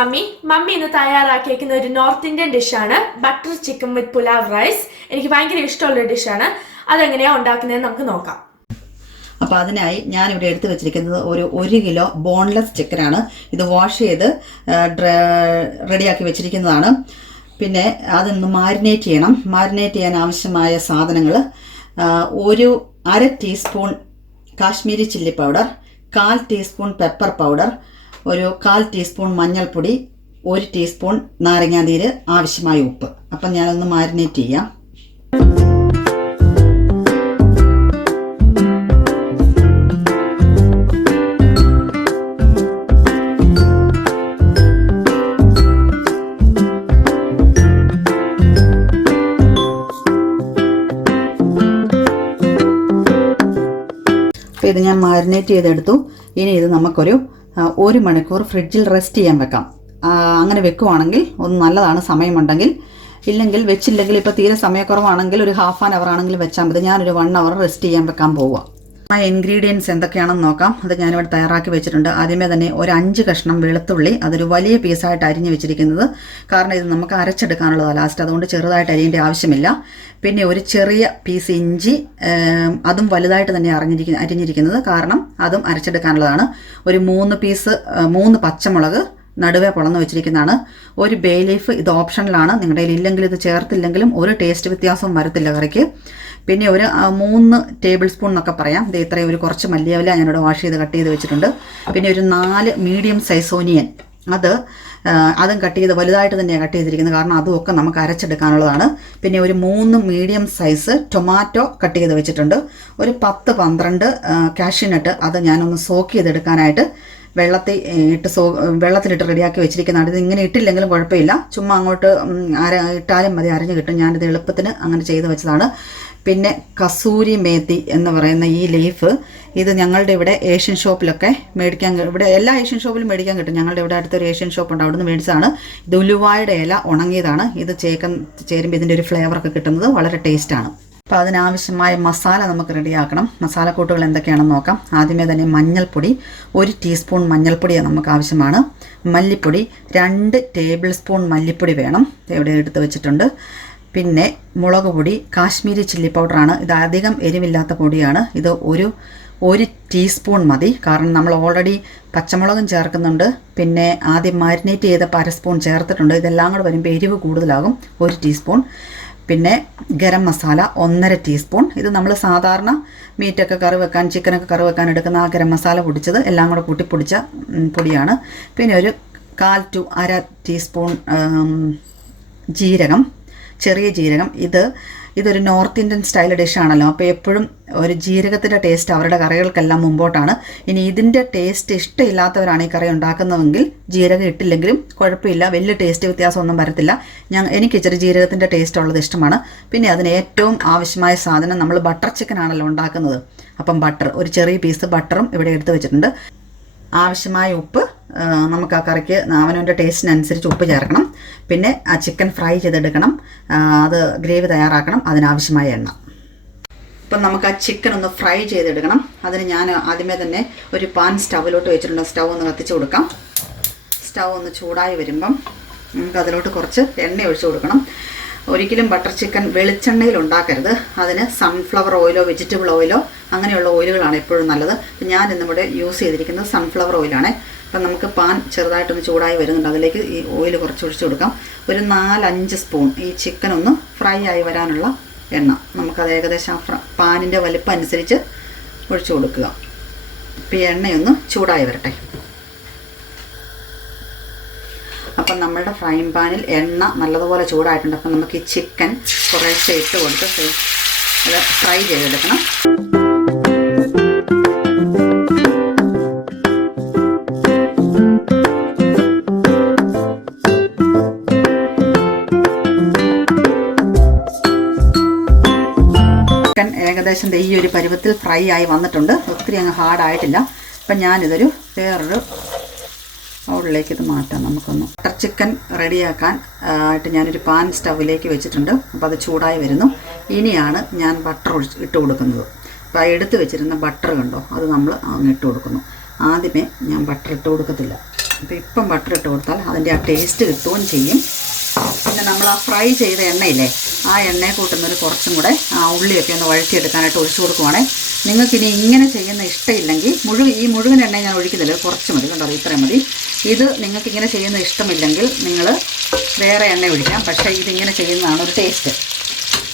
Mummy ഇന്ന് തയ്യാറാക്കിയിരിക്കുന്ന ഒരു നോർത്ത് ഇന്ത്യൻ ഡിഷാണ് butter chicken with pulao rice. എനിക്ക് ഭയങ്കര ഇഷ്ടമുള്ള ഡിഷാണ്. അതെങ്ങനെയാണ് ഉണ്ടാക്കുന്നതെന്ന് നമുക്ക് നോക്കാം. അപ്പോൾ അതിനായി ഞാനിവിടെ എടുത്തു വെച്ചിരിക്കുന്നത് ഒരു കിലോ ബോൺലെസ് ചിക്കനാണ്. ഇത് വാഷ് ചെയ്ത് റെഡിയാക്കി വെച്ചിരിക്കുന്നതാണ്. പിന്നെ അതൊന്ന് മാരിനേറ്റ് ചെയ്യണം. മാരിനേറ്റ് ചെയ്യാൻ ആവശ്യമായ സാധനങ്ങൾ: ഒരു അര teaspoon Kashmiri chilli powder, 1/4 teaspoon pepper powder, ഒരു 1/4 ടീസ്പൂൺ മഞ്ഞൾപ്പൊടി, 1 ടീസ്പൂൺ നാരങ്ങാനീര്, ആവശ്യമായ ഉപ്പ്. അപ്പം ഞാനൊന്ന് മാരിനേറ്റ് ചെയ്യാം. ഇത് ഞാൻ മാരിനേറ്റ് ചെയ്തെടുത്തു. ഇനി ഇത് നമുക്കൊരു 1 മണിക്കൂർ ഫ്രിഡ്ജിൽ റെസ്റ്റ് ചെയ്യാൻ വെക്കാം. അങ്ങനെ വെക്കുവാണെങ്കിൽ ഒന്ന് നല്ലതാണ്, സമയമുണ്ടെങ്കിൽ. ഇല്ലെങ്കിൽ വെച്ചില്ലെങ്കിൽ ഇപ്പോൾ തീരെ സമയക്കുറവാണെങ്കിൽ ഒരു ½ ആൻ അവർ ആണെങ്കിലും വെച്ചാൽ മതി. ഞാനൊരു 1 അവർ റെസ്റ്റ് ചെയ്യാൻ വെക്കാൻ പോവുക. ഇൻഗ്രീഡിയൻസ് എന്തൊക്കെയാണെന്ന് നോക്കാം. അത് ഞാനിവിടെ തയ്യാറാക്കി വെച്ചിട്ടുണ്ട്. ആദ്യമേ തന്നെ ഒരു 5 കഷ്ണം വെളുത്തുള്ളി, അതൊരു വലിയ പീസായിട്ട് അരിഞ്ഞ് വെച്ചിരിക്കുന്നത്. കാരണം ഇത് നമുക്ക് അരച്ചെടുക്കാനുള്ളതാണ് ലാസ്റ്റ്, അതുകൊണ്ട് ചെറുതായിട്ട് അരിയേണ്ട ആവശ്യമില്ല. പിന്നെ ഒരു ചെറിയ പീസ് ഇഞ്ചി, അതും വലുതായിട്ട് തന്നെ അരിഞ്ഞിരിക്കുന്നത്, കാരണം അതും അരച്ചെടുക്കാനുള്ളതാണ്. ഒരു 3 പച്ചമുളക് നടുവേ പൊളന്ന് വെച്ചിരിക്കുന്നതാണ്. ഒരു ബേ ലീഫ്, ഇത് ഓപ്ഷണലാണ്, നിങ്ങളുടെ കയ്യിൽ ഇല്ലെങ്കിൽ ഇത് ചേർത്തില്ലെങ്കിലും ഒരു ടേസ്റ്റ് വ്യത്യാസവും വരത്തില്ല കറിക്ക്. പിന്നെ ഒരു 3 ടേബിൾ സ്പൂൺ എന്നൊക്കെ പറയാം. ഇത് ഇത്രയും ഒരു കുറച്ച് മല്ലിയില ഞാനിവിടെ വാഷ് ചെയ്ത് കട്ട് ചെയ്ത് വെച്ചിട്ടുണ്ട്. പിന്നെ ഒരു 4 മീഡിയം സൈസ് ഓനിയൻ, അതും കട്ട് ചെയ്ത് വലുതായിട്ട് തന്നെയാണ് കട്ട് ചെയ്തിരിക്കുന്നത്, കാരണം അതുമൊക്കെ നമുക്ക് അരച്ചെടുക്കാനുള്ളതാണ്. പിന്നെ ഒരു 3 മീഡിയം സൈസ് ടൊമാറ്റോ കട്ട് ചെയ്ത് വെച്ചിട്ടുണ്ട്. ഒരു 10-12 കാഷ്യൂനട്ട്, അത് ഞാനൊന്ന് സോക്ക് ചെയ്തെടുക്കാനായിട്ട് വെള്ളത്തിലിട്ട് റെഡിയാക്കി വെച്ചിരിക്കുന്നതാണ്. ഇത് ഇങ്ങനെ ഇട്ടില്ലെങ്കിലും കുഴപ്പമില്ല, ചുമ്മാ അങ്ങോട്ട് ഇട്ടാലും മതി, അരിഞ്ഞ് കിട്ടും. ഞാനിത് എളുപ്പത്തിന് അങ്ങനെ ചെയ്ത് വെച്ചതാണ്. പിന്നെ കസൂരി മേത്തി എന്ന് പറയുന്ന ഈ ലീഫ്, ഇത് ഞങ്ങളുടെ ഇവിടെ ഏഷ്യൻ ഷോപ്പിലൊക്കെ ഇവിടെ എല്ലാ ഏഷ്യൻ ഷോപ്പിലും മേടിക്കാൻ കിട്ടും. ഞങ്ങളുടെ ഇവിടെ അടുത്തൊരു ഏഷ്യൻ ഷോപ്പ് ഉണ്ട്, അവിടുന്ന് മേടിച്ചതാണ്. ഇത് ഉലുവായുടെ ഇല ഉണങ്ങിയതാണ്. ഇത് ചേരുമ്പോൾ ഇതിൻ്റെ ഒരു ഫ്ലേവറൊക്കെ കിട്ടുന്നത് വളരെ ടേസ്റ്റാണ്. അപ്പോൾ അതിനാവശ്യമായ മസാല നമുക്ക് റെഡിയാക്കണം. മസാലക്കൂട്ടുകൾ എന്തൊക്കെയാണെന്ന് നോക്കാം. ആദ്യമേ തന്നെ മഞ്ഞൾപ്പൊടി, 1 ടീസ്പൂൺ മഞ്ഞൾപ്പൊടി നമുക്ക് ആവശ്യമാണ്. മല്ലിപ്പൊടി 2 ടേബിൾ സ്പൂൺ മല്ലിപ്പൊടി വേണം, ഇവിടെ എടുത്ത് വെച്ചിട്ടുണ്ട്. പിന്നെ മുളക് പൊടി കാശ്മീരി ചില്ലി പൗഡറാണ്. ഇത് അധികം എരിവില്ലാത്ത പൊടിയാണ്. ഇത് ഒരു ടീസ്പൂൺ മതി, കാരണം നമ്മൾ ഓൾറെഡി പച്ചമുളകും ചേർക്കുന്നുണ്ട്. പിന്നെ ആദ്യം മാരിനേറ്റ് ചെയ്തപ്പോൾ 1 സ്പൂൺ ചേർത്തിട്ടുണ്ട്. ഇതെല്ലാം കൂടെ വരുമ്പോൾ എരിവ് കൂടുതലാകും. 1 ടീസ്പൂൺ. പിന്നെ ഗരം മസാല 1.5 ടീസ്പൂൺ. ഇത് നമ്മൾ സാധാരണ മീറ്റൊക്കെ കറി വെക്കാൻ, ചിക്കനൊക്കെ കറി വെക്കാൻ എടുക്കുന്ന ആ ഗരം മസാല പൊടിച്ചത്, എല്ലാം കൂടെ കൂട്ടിപ്പൊടിച്ച പൊടിയാണ്. പിന്നെ ഒരു 1/4 to 1/2 ടീസ്പൂൺ ജീരകം, ചെറിയ ജീരകം. ഇതൊരു നോർത്ത് ഇന്ത്യൻ സ്റ്റൈൽ ഡിഷാണല്ലോ, അപ്പോൾ എപ്പോഴും ഒരു ജീരകത്തിൻ്റെ ടേസ്റ്റ് അവരുടെ കറികൾക്കെല്ലാം മുമ്പോട്ടാണ്. ഇനി ഇതിൻ്റെ ടേസ്റ്റ് ഇഷ്ടമില്ലാത്തവരാണ് ഈ കറി ഉണ്ടാക്കുന്നതെങ്കിൽ ജീരകം ഇട്ടില്ലെങ്കിലും കുഴപ്പമില്ല, വലിയ ടേസ്റ്റ് വ്യത്യാസമൊന്നും വരത്തില്ല. എനിക്ക് ഇച്ചിരി ജീരകത്തിൻ്റെ ടേസ്റ്റ് ഉള്ളത് ഇഷ്ടമാണ്. പിന്നെ അതിന് ഏറ്റവും ആവശ്യമായ സാധനം, നമ്മൾ ബട്ടർ ചിക്കനാണല്ലോ ഉണ്ടാക്കുന്നത്, അപ്പം ഒരു ചെറിയ പീസ് ബട്ടറും ഇവിടെ എടുത്ത് വെച്ചിട്ടുണ്ട്. ആവശ്യമായ ഉപ്പ്, നമുക്ക് ആ കറിക്ക് അവനവൻ്റെ ടേസ്റ്റിനനുസരിച്ച് ഉപ്പ് ചേർക്കണം. പിന്നെ ആ ചിക്കൻ ഫ്രൈ ചെയ്തെടുക്കണം, അത് ഗ്രേവി തയ്യാറാക്കണം, അതിനാവശ്യമായ എണ്ണ. ഇപ്പം നമുക്ക് ആ ചിക്കൻ ഒന്ന് ഫ്രൈ ചെയ്തെടുക്കണം. അതിന് ഞാൻ ആദ്യമേ തന്നെ ഒരു പാൻ സ്റ്റൗവിലോട്ട് വെച്ചിട്ടുണ്ട്. സ്റ്റൗ ഒന്ന് കത്തിച്ച് കൊടുക്കാം. സ്റ്റൗ ഒന്ന് ചൂടായി വരുമ്പം നമുക്ക് അതിലോട്ട് കുറച്ച് എണ്ണ ഒഴിച്ചു കൊടുക്കണം. ഒരിക്കലും ബട്ടർ ചിക്കൻ വെളിച്ചെണ്ണയിൽ ഉണ്ടാക്കരുത്. അതിന് സൺഫ്ലവർ ഓയിലോ വെജിറ്റബിൾ ഓയിലോ അങ്ങനെയുള്ള ഓയിലുകളാണ് എപ്പോഴും നല്ലത്. ഞാൻ ഇന്നിവിടെ യൂസ് ചെയ്തിരിക്കുന്നത് സൺഫ്ലവർ ഓയിലാണ്. അപ്പം നമുക്ക് പാൻ ചെറുതായിട്ടൊന്ന് ചൂടായി വരുന്നുണ്ട്, അതിലേക്ക് ഈ ഓയിൽ കുറച്ച് ഒഴിച്ചു കൊടുക്കാം. ഒരു 4-5 സ്പൂൺ ഈ ചിക്കൻ ഒന്ന് ഫ്രൈ ആയി വരാനുള്ള എണ്ണ, നമുക്കത് ഏകദേശം പാനിൻ്റെ വലിപ്പം അനുസരിച്ച് ഒഴിച്ചു കൊടുക്കുക. ഇപ്പം ഈ എണ്ണയൊന്ന് ചൂടായി വരട്ടെ. അപ്പം നമ്മളുടെ ഫ്രൈങ് പാനിൽ എണ്ണ നല്ലതുപോലെ ചൂടായിട്ടുണ്ട്. അപ്പം നമുക്ക് ഈ ചിക്കൻ കുറേശ്ശെ ഇട്ട് കൊടുത്ത് അത് ഫ്രൈ ചെയ്തെടുക്കണം. ചിക്കൻ ഏകദേശം ഈ ഒരു പരുവത്തിൽ ഫ്രൈ ആയി വന്നിട്ടുണ്ട്, ഒത്തിരി അങ്ങ് ഹാർഡായിട്ടില്ല. അപ്പം ഞാനിതൊരു വേറൊരു ബൗളിലേക്ക് ഇത് മാറ്റാം. നമുക്കൊന്ന് ബട്ടർ ചിക്കൻ റെഡിയാക്കാൻ ആയിട്ട് ഞാനൊരു പാൻ സ്റ്റൗവിലേക്ക് വെച്ചിട്ടുണ്ട്. അപ്പോൾ അത് ചൂടായി വരുന്നു. ഇനിയാണ് ഞാൻ ബട്ടർ ഇട്ട് കൊടുക്കുന്നത്. അപ്പോൾ എടുത്ത് വെച്ചിരുന്ന ബട്ടർ കണ്ടോ, അത് നമ്മൾ അങ്ങ് ഇട്ട് കൊടുക്കുന്നു. ആദ്യമേ ഞാൻ ബട്ടർ ഇട്ട് കൊടുക്കത്തില്ല, അപ്പോൾ ഇപ്പം ബട്ടർ ഇട്ട് കൊടുത്താൽ അതിൻ്റെ ആ ടേസ്റ്റ് കിട്ടുകയും ചെയ്യും. പിന്നെ നമ്മൾ ആ ഫ്രൈ ചെയ്ത എണ്ണയില്ലേ, ആ എണ്ണയെ കൂട്ടുന്നൊരു കുറച്ചും കൂടെ ആ ഉള്ളിയൊക്കെ ഒന്ന് വഴറ്റിയെടുക്കാനായിട്ട് ഒഴിച്ചു കൊടുക്കുവാണെങ്കിൽ നിങ്ങൾക്കിനി ഇങ്ങനെ ചെയ്യുന്ന ഇഷ്ടമില്ലെങ്കിൽ ഈ മുഴുവൻ എണ്ണ ഞാൻ ഒഴിക്കുന്നില്ല, കുറച്ച് മതി, കണ്ടോ ഇത്രയും മതി. ഇത് നിങ്ങൾക്കിങ്ങനെ ചെയ്യുന്ന ഇഷ്ടമില്ലെങ്കിൽ നിങ്ങൾ വേറെ എണ്ണ ഒഴിക്കാം. പക്ഷേ ഇതിങ്ങനെ ചെയ്യുന്നതാണ് ഒരു ടേസ്റ്റ്.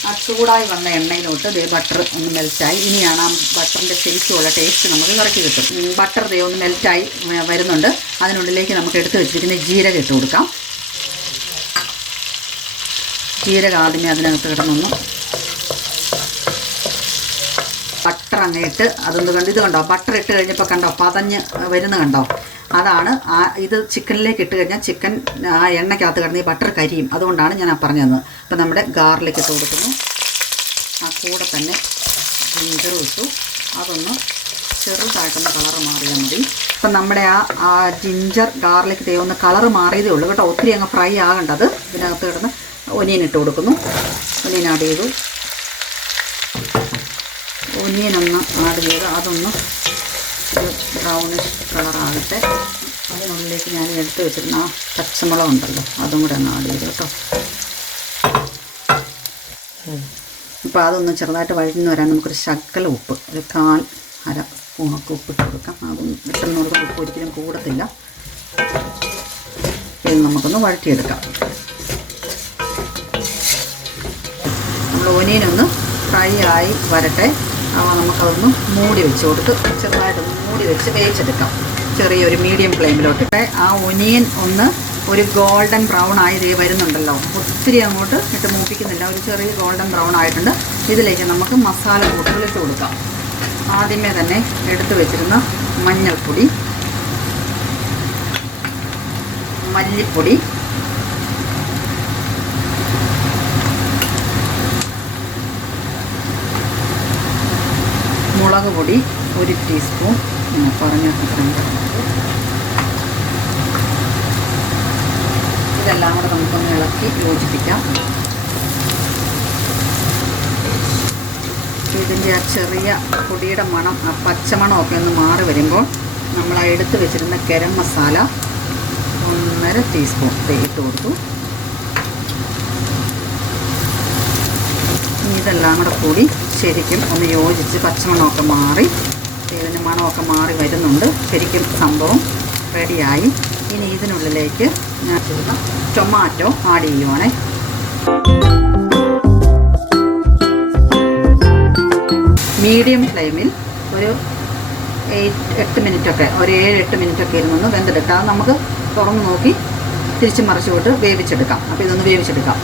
ആ ചൂടായി വന്ന എണ്ണയിലോട്ട് ദേ ബട്ടർ ഒന്ന് മെൽറ്റായി. ഇനിയാണ് ആ ബട്ടറിൻ്റെ ശരിക്കുള്ള ടേസ്റ്റ് നമുക്ക് കറക്കി കിട്ടും. ബട്ടർ ദേ ഒന്ന് മെൽറ്റായി വരുന്നുണ്ട്. അതിനുള്ളിലേക്ക് നമുക്ക് എടുത്ത് വെച്ചിരിക്കുന്ന ജീരകം ഇട്ട് കൊടുക്കാം. ജീരകം ആദ്യമേ അതിനകത്ത് കിടന്നൊന്ന് ബട്ടർ അങ്ങേട്ട് അതൊന്ന് കണ്ടു. ഇത് കണ്ടോ, ബട്ടർ ഇട്ട് കഴിഞ്ഞപ്പോൾ കണ്ടോ പതഞ്ഞ് വരുന്ന കണ്ടോ, അതാണ് ഇത് ചിക്കനിലേക്ക് ഇട്ട് കഴിഞ്ഞാൽ ചിക്കൻ ആ എണ്ണയ്ക്കകത്ത് കിടന്ന് ഈ ബട്ടർ കരിയും. അതുകൊണ്ടാണ് ഞാൻ പറഞ്ഞു തന്നത്. അപ്പോൾ നമ്മുടെ ഗാർലിക് ഇട്ട് കൊടുക്കുന്നു. ആ കൂടെ തന്നെ ജിഞ്ചറും ഇട്ടു. അതൊന്ന് ചെറുതായിട്ടൊന്ന് കളറ് മാറിയാൽ മതി. അപ്പം നമ്മുടെ ആ ജിഞ്ചർ ഗാർലിക് ഒന്ന് കളറ് മാറിയതേ ഉള്ളൂ കേട്ടോ. ഒത്തിരി അങ്ങ് ഫ്രൈ ആകേണ്ടത്. ഇതിനകത്ത് കിടന്ന് ഒനിയൻ ഇട്ട് കൊടുക്കുന്നു. ഒനിയൻ ആഡ് ചെയ്തു. ഒനിയൻ ഒന്ന് ആഡ് ചെയ്ത് അതൊന്ന് ബ്രൗണിഷ് കളറാകട്ടെ. അതിനുള്ളിലേക്ക് ഞാൻ എടുത്ത് വെച്ചിരുന്ന ആ പച്ചമുളക് ഉണ്ടല്ലോ, അതും കൂടെ ഒന്ന് ആഡ് ചെയ്തു കേട്ടോ. അപ്പോൾ അതൊന്ന് ചെറുതായിട്ട് വഴഞ്ഞു വരാൻ നമുക്കൊരു ശകലം ഉപ്പ്, ഒരു 1/4 സ്പൂണൊക്കെ ഉപ്പിട്ട് കൊടുക്കാം. അതൊന്നും പെട്ടെന്ന് കൊടുക്കാൻ ഉപ്പ് ഒരിക്കലും കൂടത്തില്ല. ഇത് നമുക്കൊന്ന് വഴറ്റിയെടുക്കാം. നമ്മൾ ഒനിയനൊന്ന് ഫ്രൈ ആയി വരട്ടെ. നമുക്കതൊന്ന് മൂടി വെച്ച് കൊടുത്ത് ചെറുതായിട്ടൊന്ന് മൂടി വെച്ച് വേവിച്ചെടുക്കാം, ചെറിയൊരു മീഡിയം ഫ്ലെയിമിലോട്ട്. ആ ഒനിയൻ ഒന്ന് ഒരു ഗോൾഡൻ ബ്രൗൺ ആയി വരുന്നുണ്ടല്ലോ, ഒത്തിരി അങ്ങോട്ട് ഇട്ട് മൂപ്പിക്കുന്നില്ല, ഒരു ചെറിയ ഗോൾഡൻ ബ്രൗൺ ആയിട്ടുണ്ട്. ഇതിലേക്ക് നമുക്ക് മസാല കൂട്ടുകൾ ഇട്ട് കൊടുക്കാം. ആദ്യമേ തന്നെ എടുത്തു വെച്ചിരുന്ന മഞ്ഞൾപ്പൊടി, മല്ലിപ്പൊടി, മുളക് പൊടി 1 ടീസ്പൂൺ, പറഞ്ഞ ഇതെല്ലാം കൂടെ നമുക്കൊന്ന് ഇളക്കി യോജിപ്പിക്കാം. ഇതിൻ്റെ ആ ചെറിയ പൊടിയുടെ മണം, ആ പച്ചമണമൊക്കെ ഒന്ന് മാറി വരുമ്പോൾ നമ്മൾ ആ എടുത്ത് വെച്ചിരുന്ന ഗരം മസാല 1.5 ടീസ്പൂൺ ഇട്ട് കൊടുത്തു. ഇതെല്ലാം കൂടെ കൂടി ശരിക്കും ഒന്ന് യോജിച്ച് പച്ചമണമൊക്കെ മാറി ഇതിൻ്റെ മണമൊക്കെ മാറി വരുന്നുണ്ട്. ശരിക്കും സംഭവം റെഡിയായി. ഇനി ഇതിനുള്ളിലേക്ക് ഞാൻ ചെയ്യുന്ന ടൊമാറ്റോ ആഡ് ചെയ്യുവാണേ. മീഡിയം ഫ്ലെയിമിൽ ഒരു 8 മിനിറ്റൊക്കെ, ഒരു 7-8 മിനിറ്റൊക്കെ ഇരുന്നൊന്ന് വെന്തെടുക്കാം. അത് നമുക്ക് തുറന്ന് നോക്കി തിരിച്ച് മറിച്ച് വിട്ട് വേവിച്ചെടുക്കാം. അപ്പോൾ ഇതൊന്ന് വേവിച്ചെടുക്കാം.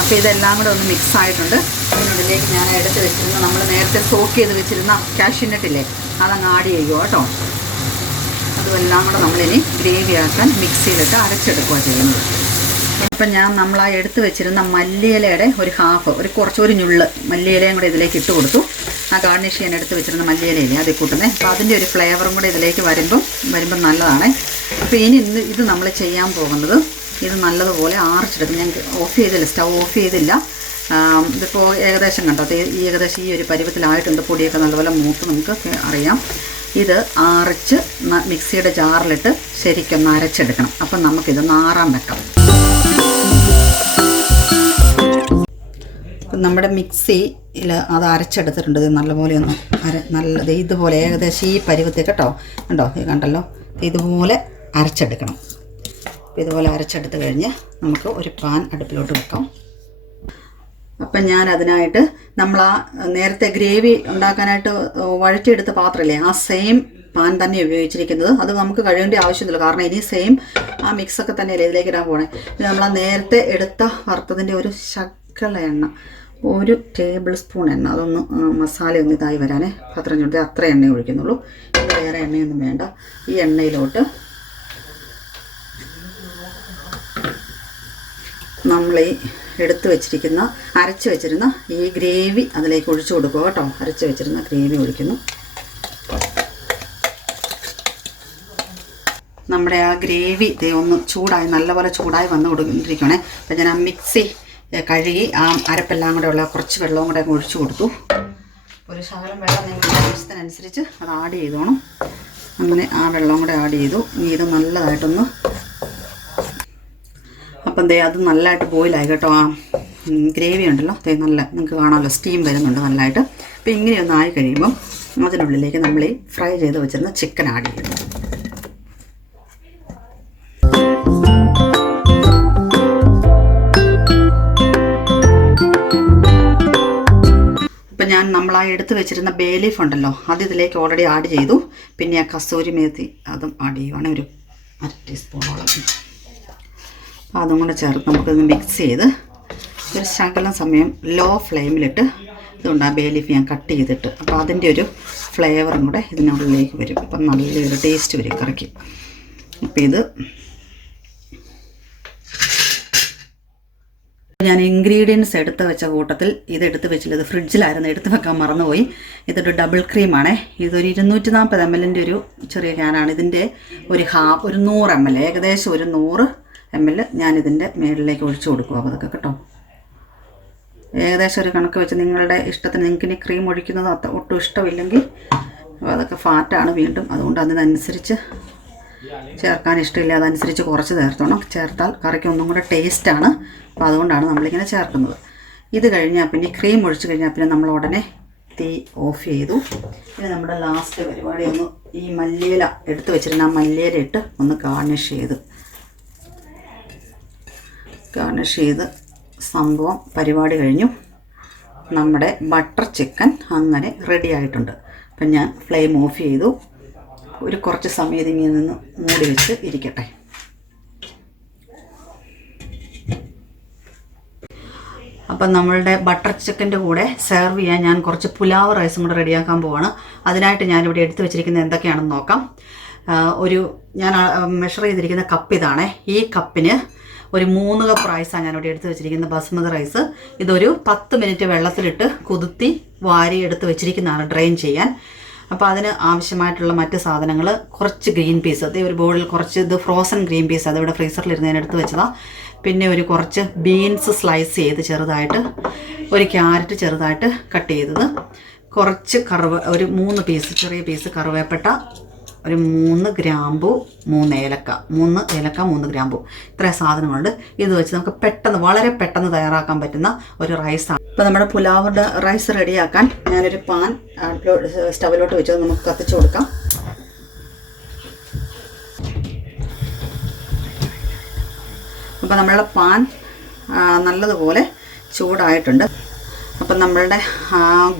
അപ്പോൾ ഇതെല്ലാം കൂടെ ഒന്ന് മിക്സ് ആയിട്ടുണ്ട്. അതിനുള്ളിലേക്ക് ഞാൻ എടുത്ത് വെച്ചിരുന്ന നമ്മൾ നേരത്തെ സോക്ക് ചെയ്ത് വെച്ചിരുന്ന കാഷ്യൂ നട്ടില്ലേ, അതങ്ങ് ആഡ് ചെയ്യുക കേട്ടോ. അതുമെല്ലാം കൂടെ നമ്മളിനി ഗ്രേവി ആക്കാൻ മിക്സിയിലിട്ട് അരച്ചെടുക്കുക ചെയ്യുന്നത്. ഇപ്പം നമ്മൾ ആ എടുത്ത് വെച്ചിരുന്ന മല്ലിയിലയുടെ ഒരു ഞുള്ള് മല്ലിയിലയും കൂടെ ഇതിലേക്ക് ഇട്ട് കൊടുത്തു. ആ ഗാർണിഷ് ചെയ്യാൻ എടുത്ത് വെച്ചിരുന്ന മല്ലിയിലയില്ലേ അതിൽ കൂട്ടുന്നത്. അപ്പോൾ അതിൻ്റെ ഒരു ഫ്ലേവറും കൂടെ ഇതിലേക്ക് വരുമ്പം നല്ലതാണ്. അപ്പോൾ ഇനി ഇത് നമ്മൾ ചെയ്യാൻ പോകുന്നത്, ഇത് നല്ലതുപോലെ ആറിച്ചെടുക്കും. ഞാൻ സ്റ്റൗ ഓഫ് ചെയ്തില്ല. ഇതിപ്പോൾ ഏകദേശം കണ്ടോ, ഏകദേശം ഈ ഒരു പരുവത്തിലായിട്ടുണ്ട്. പൊടിയൊക്കെ നല്ലപോലെ മൂത്ത് നമുക്ക് അറിയാം. ഇത് ആറിച്ച് മിക്സിയുടെ ജാറിലിട്ട് ശരിക്കൊന്ന് അരച്ചെടുക്കണം. അപ്പം നമുക്കിത് ആറാൻ വെക്കാം. നമ്മുടെ മിക്സിയിൽ അത് അരച്ചെടുത്തിട്ടുണ്ട്. ഇത് നല്ലപോലെ ഒന്ന് നല്ലത് ഇതുപോലെ ഏകദേശം ഈ പരുവത്തിൽ കേട്ടോ, കണ്ടോ, ഇത് കണ്ടല്ലോ, ഇതുപോലെ അരച്ചെടുക്കണം. ഇതുപോലെ അരച്ചെടുത്ത് കഴിഞ്ഞ് നമുക്ക് ഒരു പാൻ അടുപ്പിലോട്ട് വെക്കാം. അപ്പം ഞാൻ അതിനായിട്ട് നമ്മൾ ആ നേരത്തെ ഗ്രേവി ഉണ്ടാക്കാനായിട്ട് വഴറ്റിയെടുത്ത പാത്രമില്ലേ, ആ സെയിം പാൻ തന്നെ ഉപയോഗിച്ചിരിക്കുന്നത്. അത് നമുക്ക് കഴുകേണ്ട ആവശ്യമില്ല, കാരണം ഇനി സെയിം ആ മിക്സൊക്കെ തന്നെയല്ലേ ഇതിലേക്ക് ഇടാൻ പോകണേ. പിന്നെ നമ്മൾ ആ നേരത്തെ എടുത്ത വറുത്തതിൻ്റെ ഒരു ശകല എണ്ണ, 1 ടേബിൾ സ്പൂൺ എണ്ണ, അതൊന്ന് മസാല ഒന്ന് ഇതായി വരാനേ പാത്രം ചൂണ്ടി അത്ര എണ്ണ ഒഴിക്കുന്നുള്ളൂ. വേറെ എണ്ണയൊന്നും വേണ്ട. ഈ എണ്ണയിലോട്ട് നമ്മൾ ഈ അരച്ച് വെച്ചിരുന്ന ഈ ഗ്രേവി അതിലേക്ക് ഒഴിച്ചു കൊടുക്കുക കേട്ടോ. അരച്ച് വെച്ചിരുന്ന ഗ്രേവി ഒഴിക്കുന്നു. നമ്മുടെ ആ ഗ്രേവി ഒന്ന് ചൂടായി, നല്ലപോലെ ചൂടായി വന്നുകൊണ്ടിരിക്കണേ. അപ്പം ഞാൻ ആ മിക്സി കഴുകി ആ അരപ്പെല്ലാം കൂടെ ഉള്ള കുറച്ച് വെള്ളവും കൂടെ ഒഴിച്ചു കൊടുത്തു. ഒരു ശകലം വെള്ളം നിങ്ങളുടെ ആവശ്യത്തിനനുസരിച്ച് അത് ആഡ് ചെയ്തോണം. അങ്ങനെ ആ വെള്ളം കൂടെ ആഡ് ചെയ്തു. ഇനി ഇത് നല്ലതായിട്ടൊന്ന്, അപ്പം ദേ അത് നല്ലതായിട്ട് ബോയിലായി കേട്ടോ. ആ ഗ്രേവി ഉണ്ടല്ലോ, നല്ല നിങ്ങൾക്ക് കാണാമല്ലോ, സ്റ്റീം വരുന്നുണ്ട് നല്ലതായിട്ട്. അപ്പോൾ ഇങ്ങനെയൊന്ന് ആയി കഴിയുമ്പം അതിനുള്ളിലേക്ക് നമ്മൾ ഈ ഫ്രൈ ചെയ്ത് വെച്ചിരുന്ന ചിക്കൻ ആഡ് ചെയ്യും. ഇപ്പം ഞാൻ നമ്മളാ എടുത്ത് വെച്ചിരുന്ന ബേ ലീഫ് ഉണ്ടല്ലോ, അത് ഇതിലേക്ക് ഓൾറെഡി ആഡ് ചെയ്തു. പിന്നെ ആ കസൂരി മേത്തി അതും ആഡ് ചെയ്യുവാണ്, ഒരു 1 ടീസ്പൂണോളം. അപ്പോൾ അതും കൂടെ ചേർത്ത് നമുക്കിത് മിക്സ് ചെയ്ത് ഒരു ശകലം സമയം ലോ ഫ്ലെയിമിലിട്ട്, ഇതുകൊണ്ട് ആ ബേ ലീഫ് ഞാൻ കട്ട് ചെയ്തിട്ട്, അപ്പോൾ അതിൻ്റെ ഒരു ഫ്ലേവറും കൂടെ ഇതിനുള്ളിലേക്ക് വരും. അപ്പം നല്ലൊരു ടേസ്റ്റ് വരും കറിക്ക്. അപ്പോൾ ഇത് ഞാൻ ഇൻഗ്രീഡിയൻസ് എടുത്ത് വെച്ച കൂട്ടത്തിൽ ഇത് എടുത്ത് വെച്ചില്ല, ഇത് ഫ്രിഡ്ജിലായിരുന്നു, എടുത്ത് വെക്കാൻ മറന്നുപോയി. ഇതൊരു ഡബിൾ ക്രീമാണേ. ഇതൊരു 240 ml ഒരു ചെറിയ ക്യാനാണ്. ഇതിൻ്റെ ഒരു 100 ml, ഏകദേശം ഒരു 100 ml ഞാനിതിൻ്റെ മേളിലേക്ക് ഒഴിച്ചു കൊടുക്കുക. അപ്പോൾ അതൊക്കെ കേട്ടോ, ഏകദേശം ഒരു കണക്ക് വെച്ച് നിങ്ങളുടെ ഇഷ്ടത്തിന്. നിങ്ങൾക്ക് ഇനി ക്രീം ഒഴിക്കുന്നത് ഒട്ടും ഇഷ്ടമില്ലെങ്കിൽ അതൊക്കെ ഫാറ്റാണ് വീണ്ടും, അതുകൊണ്ട് അതിനനുസരിച്ച് ചേർക്കാൻ ഇഷ്ടമില്ല, അതനുസരിച്ച് കുറച്ച് ചേർത്തോണം. ചേർത്താൽ കറിക്ക് ഒന്നും കൂടെ ടേസ്റ്റാണ്. അപ്പോൾ അതുകൊണ്ടാണ് നമ്മളിങ്ങനെ ചേർക്കുന്നത്. ഇത് കഴിഞ്ഞാൽ പിന്നെ ക്രീം ഒഴിച്ച് കഴിഞ്ഞാൽ പിന്നെ നമ്മൾ ഉടനെ തീ ഓഫ് ചെയ്തു. പിന്നെ നമ്മുടെ ലാസ്റ്റ് പരിപാടി ഒന്ന് ഈ മല്ലിയില എടുത്ത് വെച്ചിരുന്ന ആ മല്ലിയില ഇട്ട് ഒന്ന് ഗാർണിഷ് ചെയ്ത് സംഭവം പരിപാടി കഴിഞ്ഞു. നമ്മുടെ ബട്ടർ ചിക്കൻ അങ്ങനെ റെഡി ആയിട്ടുണ്ട്. അപ്പം ഞാൻ ഫ്ലെയിം ഓഫ് ചെയ്തു. ഒരു കുറച്ച് സമയം ഇതിങ്ങനെ നിന്ന് മൂടി വെച്ച് ഇരിക്കട്ടെ. അപ്പം നമ്മളുടെ ബട്ടർ ചിക്കൻ്റെ കൂടെ സെർവ് ചെയ്യാൻ ഞാൻ കുറച്ച് പുലാവ് റൈസും കൂടെ റെഡിയാക്കാൻ പോവാണ്. അതിനായിട്ട് ഞാനിവിടെ എടുത്തു വെച്ചിരിക്കുന്നത് എന്തൊക്കെയാണെന്ന് നോക്കാം. ഞാൻ മെഷർ ചെയ്തിരിക്കുന്ന കപ്പ് ഇതാണേ. ഈ കപ്പിന് ഒരു 3 കപ്പ് റൈസാണ് ഞാനിവിടെ എടുത്ത് വെച്ചിരിക്കുന്നത്, ബസ്മതി റൈസ്. ഇതൊരു 10 മിനിറ്റ് വെള്ളത്തിലിട്ട് കുതിർത്തി വാരി എടുത്ത് വെച്ചിരിക്കുന്നതാണ് ഡ്രെയിൻ ചെയ്യാൻ. അപ്പോൾ അതിന് ആവശ്യമായിട്ടുള്ള മറ്റ് സാധനങ്ങൾ, കുറച്ച് ഗ്രീൻ പീസ്, അതേ ഒരു ബൗളിൽ കുറച്ച് ഇത് ഫ്രോസൺ ഗ്രീൻ പീസ്, അതിവിടെ ഫ്രീസറിലിരുന്ന് ഞാൻ എടുത്ത് വെച്ചതാണ്. പിന്നെ ഒരു കുറച്ച് ബീൻസ് സ്ലൈസ് ചെയ്ത് ചെറുതായിട്ട്, ഒരു ക്യാരറ്റ് ചെറുതായിട്ട് കട്ട് ചെയ്തത്, കുറച്ച് ഒരു 3 പീസ് ചെറിയ പീസ് കറുവേപ്പട്ട, ഒരു 3 ഗ്രാമ്പു, 3 ഏലക്ക, 3 ഗ്രാമ്പു, ഇത്രയും സാധനങ്ങളുണ്ട്. ഇത് വെച്ച് നമുക്ക് വളരെ പെട്ടെന്ന് തയ്യാറാക്കാൻ പറ്റുന്ന ഒരു റൈസാണ്. ഇപ്പോൾ നമ്മുടെ പുലാവിൻ്റെ റൈസ് റെഡിയാക്കാൻ ഞാനൊരു പാൻ സ്റ്റവിലോട്ട് വെച്ചത് നമുക്ക് കത്തിച്ചു കൊടുക്കാം. അപ്പോൾ നമ്മളുടെ പാൻ നല്ലതുപോലെ ചൂടായിട്ടുണ്ട്. അപ്പം നമ്മളുടെ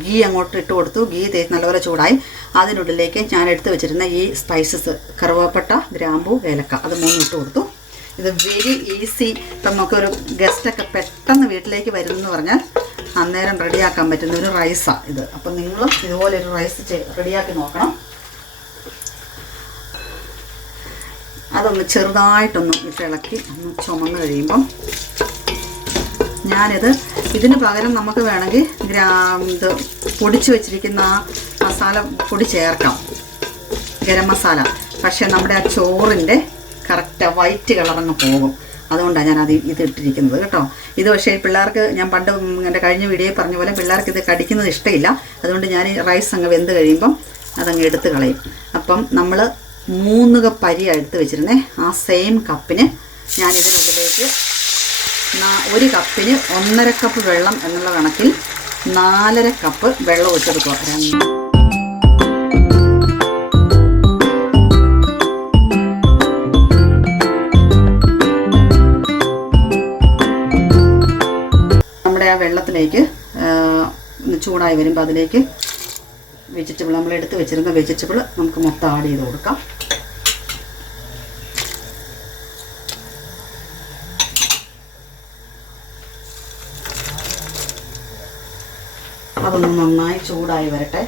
ഗീ അങ്ങോട്ട് ഇട്ട് കൊടുത്തു. ഗീ നല്ലപോലെ ചൂടായി. അതിനുള്ളിലേക്ക് ഞാൻ എടുത്ത് വെച്ചിരുന്ന ഈ സ്പൈസസ്, കറുവാപ്പട്ട, ഗ്രാമ്പു, ഏലക്ക, അത് 3 ഇട്ട് കൊടുത്തു. ഇത് വെരി ഈസി. ഇപ്പം നമുക്കൊരു ഗസ്റ്റൊക്കെ പെട്ടെന്ന് വീട്ടിലേക്ക് വരുന്നെന്ന് പറഞ്ഞാൽ അന്നേരം റെഡിയാക്കാൻ പറ്റുന്ന ഒരു റൈസാണ് ഇത്. അപ്പം നിങ്ങളും ഇതുപോലെ ഒരു റൈസ് റെഡിയാക്കി നോക്കണം. അതൊന്ന് ചെറുതായിട്ടൊന്ന് ഇളക്കി ഒന്ന് ചുമന്ന് കഴിയുമ്പം ഇതിന് പകരം നമുക്ക് വേണമെങ്കിൽ ഇത് പൊടിച്ച് വെച്ചിരിക്കുന്ന മസാല പൊടി ചേർക്കാം, ഗരം മസാല. പക്ഷേ നമ്മുടെ ആ ചോറിൻ്റെ കറക്റ്റ് വൈറ്റ് കളറങ്ങ് പോകും. അതുകൊണ്ടാണ് ഞാനത് ഇത് ഇട്ടിരിക്കുന്നത് കേട്ടോ. ഇത് പക്ഷേ പിള്ളേർക്ക്, ഞാൻ പണ്ട് എൻ്റെ കഴിഞ്ഞ വീഡിയോയിൽ പറഞ്ഞ പോലെ, പിള്ളേർക്ക് ഇത് കടിക്കുന്നത് ഇഷ്ടമില്ല. അതുകൊണ്ട് ഞാൻ ഈ റൈസ് അങ്ങ് വെന്ത് കഴിയുമ്പം അതങ്ങ് എടുത്ത് കളയും. അപ്പം നമ്മൾ 3 കപ്പ് അരി എടുത്ത് വെച്ചിരുന്നേ. ആ സെയിം കപ്പിന് ഞാൻ ഇതിനുള്ളിലേക്ക് 1 കപ്പിന് 1.5 കപ്പ് വെള്ളം എന്നുള്ള കണക്കിൽ 4.5 കപ്പ് വെള്ളം ഒഴിച്ചെടുക്കുക. നമ്മുടെ ആ വെള്ളത്തിലേക്ക് ചൂടായി വരുമ്പോൾ അതിലേക്ക് വെജിറ്റബിൾ, നമ്മൾ എടുത്ത് വെച്ചിരുന്ന വെജിറ്റബിൾ നമുക്ക് മൊത്തം ആഡ് ചെയ്ത് കൊടുക്കാം. അതൊന്ന് നന്നായി ചൂടായി വരട്ടെ.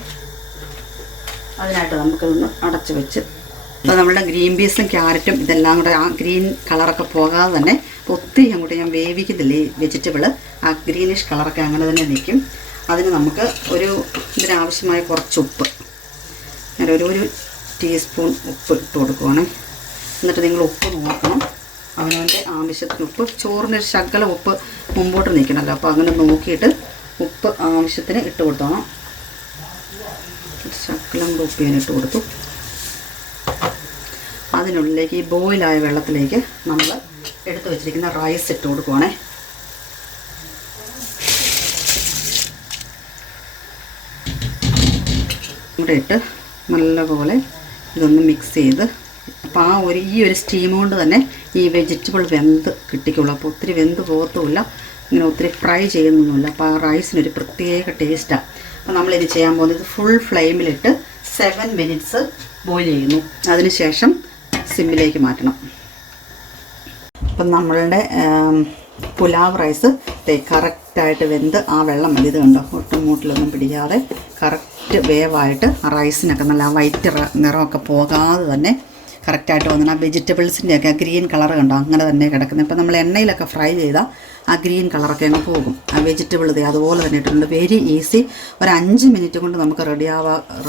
അതിനായിട്ട് നമുക്കിതൊന്ന് അടച്ച് വെച്ച്, അപ്പോൾ നമ്മുടെ ഗ്രീൻ പീസും ക്യാരറ്റും ഇതെല്ലാം കൂടെ ആ ഗ്രീൻ കളറൊക്കെ പോകാതെ തന്നെ ഒത്തിരി അങ്ങോട്ട് ഞാൻ വേവിക്കുന്നില്ല. ഈ വെജിറ്റബിൾ ആ ഗ്രീനിഷ് കളറൊക്കെ അങ്ങനെ തന്നെ നിൽക്കും. അതിന് നമുക്ക് ഇതിനാവശ്യമായ കുറച്ച് ഉപ്പ്, ഞാൻ ഒരു ടീസ്പൂൺ ഉപ്പ് ഇട്ട് കൊടുക്കുവാണ്. എന്നിട്ട് നിങ്ങൾ ഉപ്പ് നോക്കണം, അവനവൻ്റെ ആവശ്യത്തിന് ഉപ്പ്. ചോറിൻ്റെ ഒരു ശകല ഉപ്പ് മുമ്പോട്ട് നിൽക്കണമല്ലോ, അപ്പോൾ അങ്ങനെ നോക്കിയിട്ട് ഉപ്പ് ആവശ്യത്തിന് ഇട്ട് കൊടുത്തോണം. ശകലം ഉപ്പ് ഞാൻ ഇട്ട് കൊടുത്തു. അതിനുള്ളിലേക്ക് ഈ ബോയിലായ വെള്ളത്തിലേക്ക് നമ്മൾ എടുത്തു വെച്ചിരിക്കുന്ന റൈസ് ഇട്ട് കൊടുക്കുവാണേ. ഇവിടെ ഇട്ട് നല്ലപോലെ ഇതൊന്ന് മിക്സ് ചെയ്ത്, അപ്പോൾ ഈ ഒരു സ്റ്റീം കൊണ്ട് തന്നെ ഈ വെജിറ്റബിൾ വെന്ത് കിട്ടിക്കുള്ളൂ. അപ്പോൾ ഒത്തിരി വെന്ത് പോകത്തുമില്ല, ഇങ്ങനെ ഒത്തിരി ഫ്രൈ ചെയ്യുന്നൊന്നുമില്ല. അപ്പോൾ ആ റൈസിനൊരു പ്രത്യേക ടേസ്റ്റാണ്. അപ്പോൾ നമ്മളിത് ചെയ്യാൻ പോകുന്നത് ഫുൾ ഫ്ലെയിമിലിട്ട് 7 മിനിറ്റ്സ് ബോയിൽ ചെയ്യുന്നു. അതിനുശേഷം സിമ്മിലേക്ക് മാറ്റണം. അപ്പം നമ്മളുടെ പുലാവ് റൈസ് കറക്റ്റായിട്ട് വെന്ത് ആ വെള്ളം മതി. ഇത് കണ്ടോ, ഒട്ടും മൂട്ടിലൊന്നും പിടിക്കാതെ കറക്റ്റ് വേവായിട്ട് ആ റൈസിനൊക്കെ നല്ല വൈറ്റ് നിറമൊക്കെ പോകാതെ തന്നെ കറക്റ്റായിട്ട് വന്നിട്ട് ആ വെജിറ്റബിൾസിൻ്റെയൊക്കെ ഗ്രീൻ കളർ കണ്ടോ അങ്ങനെ തന്നെ കിടക്കുന്നത്. ഇപ്പം നമ്മൾ എണ്ണയിലൊക്കെ ഫ്രൈ ചെയ്താൽ ആ ഗ്രീൻ കളറൊക്കെ അങ്ങ് പോകും. ആ വെജിറ്റബിൾ അതുപോലെ തന്നെ ഇട്ടിട്ടുണ്ട്. Very easy. ഒരു 5 മിനിറ്റ് കൊണ്ട് നമുക്ക്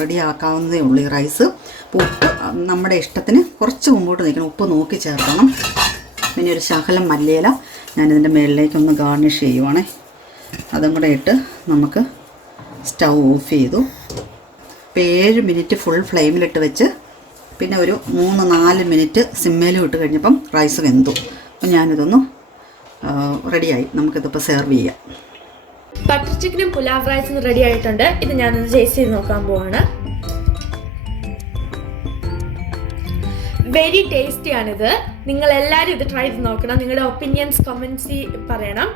റെഡിയാക്കാവുന്നതേ ഉള്ളൂ ഈ റൈസ്. ഉപ്പ് നമ്മുടെ ഇഷ്ടത്തിന് കുറച്ച് മുമ്പോട്ട് നിൽക്കണം, ഉപ്പ് നോക്കി ചേർക്കണം. പിന്നെ ഒരു ശകലം മല്ലിയില ഞാനിതിൻ്റെ മുകളിലേക്കൊന്ന് ഗാർണിഷ് ചെയ്യുവാണേ. അതും കൂടെ ഇട്ട് നമുക്ക് സ്റ്റൗ ഓഫ് ചെയ്തു. ഇപ്പോൾ 7 മിനിറ്റ് ഫുൾ ഫ്ലെയിമിലിട്ട് വെച്ച് പിന്നെ ഒരു 3-4 മിനിറ്റ് സിമ്മേലും ഇട്ട് കഴിഞ്ഞപ്പം റൈസ് വെന്തു. അപ്പം ഞാനിതൊന്ന് റെഡിയായി. നമുക്കിതിപ്പോൾ സെർവ് ചെയ്യാം. ബട്ടർ ചിക്കനും പുലാവ് റൈസും റെഡി ആയിട്ടുണ്ട്. ഇത് ഞാനൊന്ന് ടേസ്റ്റ് ചെയ്ത് നോക്കാൻ പോവാണ്. വെരി ടേസ്റ്റിയാണിത്. നിങ്ങൾ എല്ലാവരും ഇത് ട്രൈ ചെയ്ത് നോക്കണം. നിങ്ങളുടെ ഒപ്പീനിയൻസ് കമൻറ്റ്സ് പറയണം.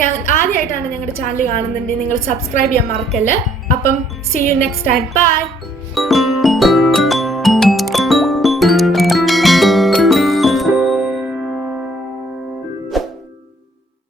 ഞാൻ ആദ്യമായിട്ടാണ് ഞങ്ങളുടെ ചാനൽ കാണുന്നുണ്ടെങ്കിൽ നിങ്ങൾ സബ്സ്ക്രൈബ് ചെയ്യാൻ മറക്കല്ല്. അപ്പം see you next time. By.